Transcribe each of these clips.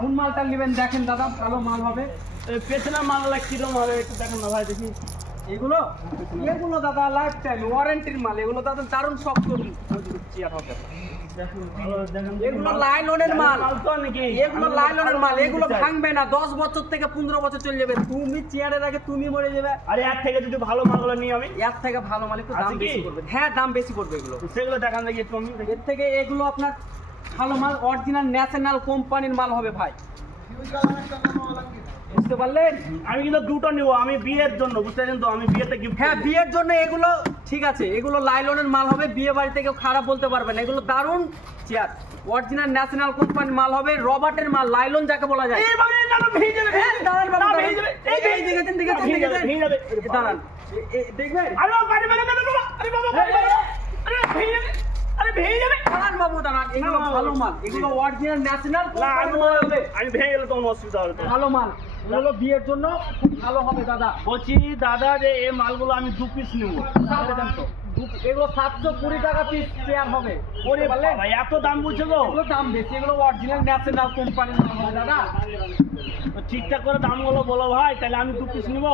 কোন মালটা নেবেন দেখেন দাদা, ভালো মাল হবে। পেছনে মাল কিরকম হবে একটু দেখেন না ভাই দেখি। এগুলো এগুলো দাদা লাইফ টাইম ওয়ারেন্টির মাল, এগুলো দাদা দারুণ শক্ত চেয়ার হবে। এগুলো লাইলনের মাল, এগুলো লাইলনের মাল, এগুলো ভাঙবে না, 10 বছর থেকে 15 বছর চলে যাবে। তুমি চেয়ারের আগে তুমি মরে যাবে। আরে এর থেকে যদি ভালো মালগুলো নিই আমি, এর থেকে ভালো মাল একটু দাম বেশি পড়বে। হ্যাঁ দাম বেশি পড়বে এগুলো, সেগুলো দেখান দেখি একটু। এর থেকে এগুলো আপনার ভালো মাল, অরিজিনাল ন্যাশনাল কোম্পানির মাল হবে ভাই, বুঝতে পারলেন? আমি কিন্তু দুটো নিব, আমি বিয়ের জন্য, বুঝতেছেন তো, আমি বিয়েতে গিফট। হ্যাঁ বিয়ের জন্য এগুলো ঠিক আছে, এগুলো লাইলনের মাল হবে, বিয়ে বাড়িতে কেউ খারাপ বলতে পারবে না। এগুলো দারুণ চেয়ার, অরিজিনাল ন্যাশনাল কোম্পানির মাল হবে, রবার্টের মাল, লাইলন যাকে বলা যায়। দাঁড়ান বাবু, দাঁড়ান দেখবেন। দাঁড়ান বাবু দাঁড়ান, এগুলো ভালো মাল, এগুলো অরিজিনাল ন্যাশনাল কোম্পানির মাল হবে। আমি ভেঙে গেলে তোমার অসুবিধা হবে তো। ভালো মাল, এগুলো বিয়ের জন্য খুব ভালো হবে দাদা। বলছি দাদা যে এই মালগুলো আমি 2 পিস নেব, এগুলো 720 টাকা পিস চেয়ার হবে। ওরে বাবা এত দাম বলছো গো? এগুলো দাম বেশি, এগুলো অরিজিনাল ন্যাশনাল কোম্পানির মাল হবে দাদা। ঠিকঠাক করে দামগুলো বলো ভাই, তাহলে আমি 2 পিস নেব।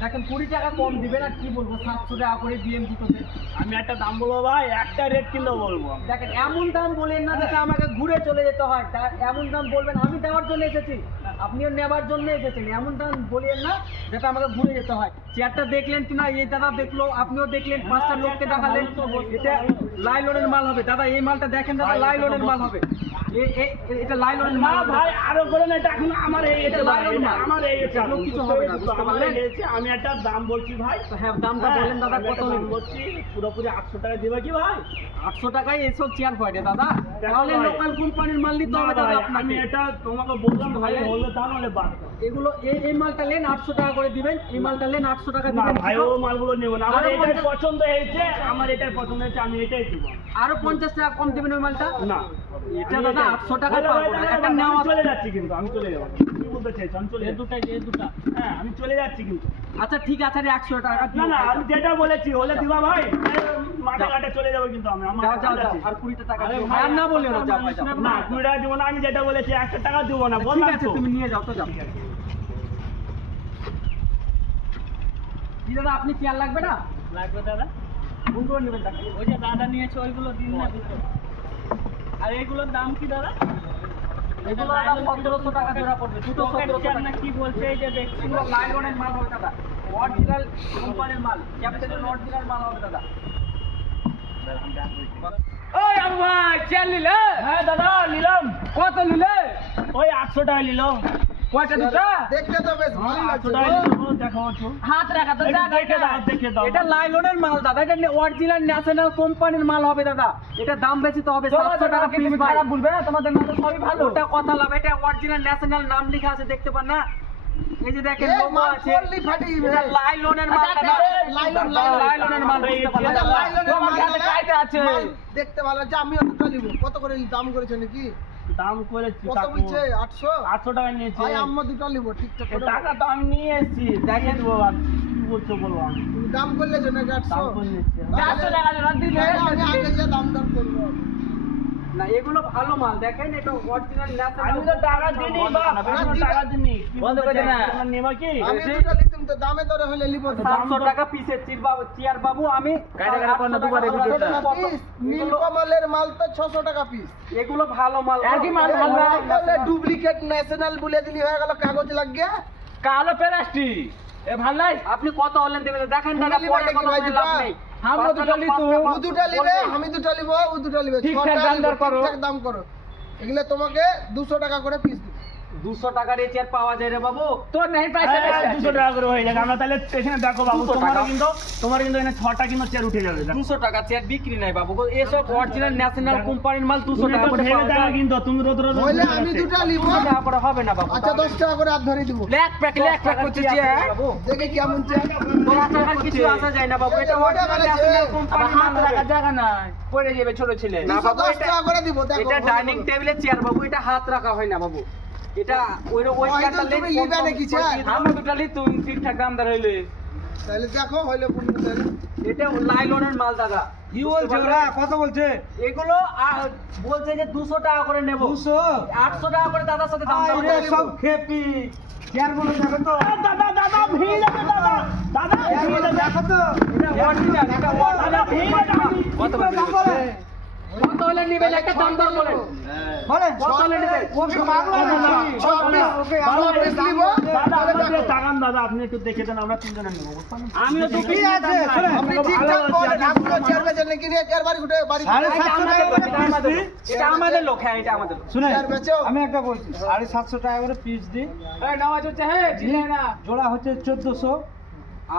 দেখেন 20 টাকা কম দিবেন, আর কি বলবো 700 টাকা করে বিএম দুটোতে। আমি একটা দাম বলবো ভাই, একটা রেট কিন্তু বলবো। দেখেন এমন দাম বলেন না যাতে আমাকে ঘুরে চলে যেতে হয়, এমন দাম বলবেন আমি দেওয়ার জন্য এসেছি, আপনিও নেবার জন্য এসেছেন, এমন দাম বলেন না যাতে আমাকে ঘুরে যেতে হয়। চেয়ারটা দেখলেন কিনা, এই দাদা দেখলো, আপনিও দেখলেন, 5টা লোককে দেখালেন, এটা লাইলনের মাল হবে দাদা। এই মালটা দেখেন দাদা, লাইলনের মাল হবে, এটা লাইলনের মাল ভাই। আরো বলেন, এটা এখন আমার এই এটা লাইলন মাল, আমার এই এগুলো কিছু হবে না, বুঝতে পারলেন? আমি একটা দাম বলছি ভাই। হ্যাঁ দামটা বলেন দাদা, কত বলছি? পুরোপুরি 800 টাকা দিবে কি ভাই? 800 টাকায় এসব চেয়ার হয় দাদা, তাহলে লোকাল কোম্পানির মাল নিতে হবে দাদা আপনাকে। আমি এটা তোমাকে বললাম ভাই, হলে দাম হলে বাদ। এগুলো এই মালটা নেন 800 টাকা করে দিবেন, এই মালটা নেন 800 টাকা না দিবেন। ভাই ও মালগুলো নেব না, আমার এটাই পছন্দ হয়েছে, আমার এটাই পছন্দ হয়েছে, আমি এটাই দেব। আরো 50 টাকা কম দিবেন ওই মালটা? না এটা দাদা 800 টাকা পাবো না, একটা নেওয়া। চলে যাচ্ছি কিন্তু, আমি চলে যাব। কি বলতে চাইছো? আমি চলে এই দুটা হ্যাঁ আমি চলে যাচ্ছি কিন্তু। আচ্ছা ঠিক আছে, 100 টাকা না না, আমি যেটা বলেছি হলে দিবা ভাই, মাঠে ঘাটে চলে যাবো কিন্তু আমি। আমার আর 20 টাকা দিও ভাই, আর না বলিও না, যাও ভাই যাও। না 20 টাকা দিব না, আমি যেটা বলেছি 100 টাকা দিব না, ঠিক বললাম আছে তো। তুমি নিয়ে যাও তো, যাও। কি দাদা আপনি চেয়ার লাগবে না? লাগবে দাদা। কোনগুলো নেবেন দাদা? ওই যে দাদা নিয়েছে ওইগুলো দিন না দুটো। আর এইগুলোর দাম কি দাদা? এগুলো দাদা 1700 টাকা জোড়া পড়বে, দুটো 1700 টাকা। না কি বলছে এই যে দেখছি, এগুলো লাইলনের মাল হবে দাদা, অরিজিনাল কোম্পানির মাল, ক্যাপ্টেনের অরিজিনাল মাল হবে দাদা। ওই আবু ভাই চেয়ার নিলে? হ্যাঁ দাদা নিলাম। কত নিলে? ওই 800 টাকা নিল। কয়টা দুটা? দেখতে তো বেশ ভালো 800 লাগছে টাকা নিল, দেখো তো। হাত রাখা তো একটু দেখে দাও, দেখে দাও। এটা লাইলনের মাল দাদা, এটা অরিজিনাল ন্যাশনাল কোম্পানির মাল হবে দাদা। এটা দাম বেশি তো হবে, 700 টাকা পিস। খারাপ বলবে না, তোমাদের মাল তো সবই ভালো। ওটা কথা লাভ, এটা অরিজিনাল ন্যাশনাল নাম লেখা আছে, দেখতে পান না? এই যে দেখেন এই লোগো মাল আছে, পড়লি ফাটি যাবে। এটা লাইলনের মাল দাদা, লাইলনের মাল, বুঝতে পারলেন? এটা লাইলনের মাল হাতে দাদা। কাইতে আছে। মাল দেখতে ভালো লাগছে, আমিও দুটো নিব। কত করে দাম করেছে নাকি? দাম করেছি কত বলছে? 800? 800 টাকা নিয়েছে। ভাই আম্মা দুটো নিব, ঠিকঠাক করে। টাকা তো আমি নিয়ে এসেছি, দেখে দেবো। কি বলছো বলো? আমি তুমি দাম করলে জন্য 800? দাম করে নিচ্ছি। 400 টাকা জোড়া দিলে আমি আগে যে দাম করবো। না এগুলো ভালো মাল, দেখেন এটা অরিজিনাল ন্যাশনাল। আমি তো টাকা দিইনি বাবা, আমি তো টাকা দিইনি। বন্ধ করে দে না। তোমরা নেবা কি? আমি দুটো নিতাম তো, দামে দরে হলে নিব। 700 টাকা পিসের চেয়ার বাবু, আমি নীলকমলের মাল তো 600 টাকা পিস। এগুলো ভালো মাল, একই মাল ডুপ্লিকেট ন্যাশনাল বলে দিলি হয়ে গেল, কাগজ লাগিয়ে। কালো প্লাস্টিক এ ভালো নাই। আপনি কত হলেন দেবেন দেখেন দাদা, তুমি পরে নিবা কোনো নাকি লাভ ভাই নেই। আমরা দুটো নিব, ও দুটো নিবে, আমি দুটো নিব, ও দুটো নিবে। ঠিকঠাক দাম দর করো। ঠিকঠাক দাম করো। এগুলো তোমাকে 200 টাকা করে পিস দিব। 200 টাকার এই চেয়ার পাওয়া যায় রে বাবু? তোর নেই পয়সা, 200 টাকা করে হয়ে যাবে। আমরা তাহলে স্টেশনে দেখো বাবু, তোমার কিন্তু এখানে 6টা কিন্তু চেয়ার উঠে যাবে। 200 টাকা চেয়ার বিক্রি নাই বাবু, এসব অরিজিনাল ন্যাশনাল কোম্পানির মাল 200 টাকা করে ভেবে পাওয়া দেখো যায়। কিন্তু, তুমি রোদ রোদ হইলে আমি দুটো নিব। 200 টাকা করে হবে না বাবু। আচ্ছা 10 টাকা করে হাত ধরে দিব। লেখ প্যাক করছে চেয়ার দেখি কেমন চেয়ার। 10 টাকার কিছু আসা যায় না বাবু, এটা অরিজিনাল ন্যাশনাল কোম্পানির মাল হবে। জায়গা নাই, পড়ে যাবে ছোট ছেলে। না বাবু, 10 টাকা করে দিব। দেখো এটা ডাইনিং টেবিলের চেয়ার বাবু, এটা হাত রাখা হয় না বাবু। এটা ওই চেয়ারটা তুমি নিবে নাকি চেয়ার? আমরা দুটো লি, তুমি ঠিকঠাক দামদার হইলে তাহলে দেখো হইলে পূর্ণ তাহলে এটা লাইলনের মাল দাদা। কি বলছে ওরা? কত বলছে? এগুলো বলছে যে 200 টাকা করে নেব। 200? 800 টাকা করে দাদার সাথে দাম আরে দাম সব খেপি। চেয়ারগুলো দেখো তো। দাদা দাদা ভিড় যাবে দাদা দাদা চেয়ারগুলো দেখো তো। এটা original, এটা দাদা original। ভিড় যাবে কত কি করে দাম বলে? কত হলে নিবেন একটা দাম দর বলেন। বলেন। কত হলে নেবেন? ওকে পাগলা নাকি? 24 নিব দাদা আমাদের টাকান দাদা আপনি একটু দেখে দেন আমরা তিনজনে নেব আমিও তো ঠিক আছে, শোনেন। আপনি ঠিকঠাক বলেন আপনার চেয়ার বেচেন নাকি নিয়ে চেয়ার বাড়ি উঠে বাড়ি সাড়ে এটা 700 আমাদের টাকা লোক, করে এটা পিস আমাদের দিই। লোক। এটা আমাদের লোক, হ্যাঁ এটা আমাদের লোক। শুনেন, চেয়ার বেচো? আমি একটা বলছি 750 টাকা করে পিস দিই। জোড়া হচ্ছে 1400।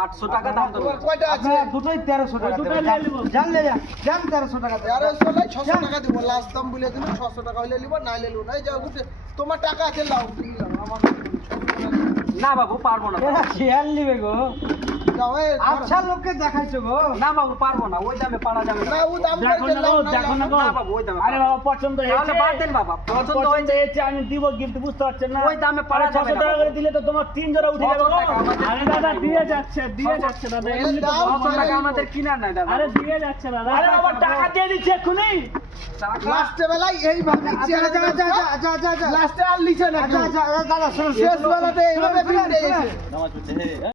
800 টাকা দাম দর তোমার কয়টা আছে আপনারা দুটোই 1300 টাকা দুটোই দেবেন। নিয়ে নেবো। জানলে যান 1300 টাকা দেবেন। 1300 লাই 600 টাকা দিব লাস্ট দাম বলে দিন 600 টাকা হইলে নিব না হইলে লুন এই যাও উঠে তোমার টাকা আছে লাও তুমি লাও আমার না বাবু পারবো না। এরা শেয়ার নিবে গো। যাও এই আচ্ছা লোককে দেখাইছো গো। না বাবু পারবো না, ওই দামে পারা যাবে না। না ও দাম দেখো করে না লাও গো না দেখো না গো না বাবু, ওই দামে আরে বাবা পছন্দ তাহলে হয়েছে বাদ দেন বাবা, পছন্দ পছন্দ হয়েছে। হয়েছে আমি দিব গিফট বুঝতে পারছেন না ওই দামে পারা আরে যাবে 600 না টাকা বাবু। করে দিলে তো তোমার 3 জোড়া উঠে যাবে 600 গো টাকা আমাদের আরে দাদা দিয়ে যাচ্ছে দাদা বলে এমনি তো দাও। 600 টাকা আমাদের কিনার নাই দাদা। আরে দিয়ে যাচ্ছে দাদা আরে বাবা টাকা দিয়ে দিচ্ছি এক্ষুনি টাকা লাস্টে বেলায় এইভাবে চেয়ার আচ্ছা লাস্টে আর লিছে না আচ্ছা কেউ। দাদা শুনুন শেষ বেলাতে এইভাবে প্রিন্ট এসেছে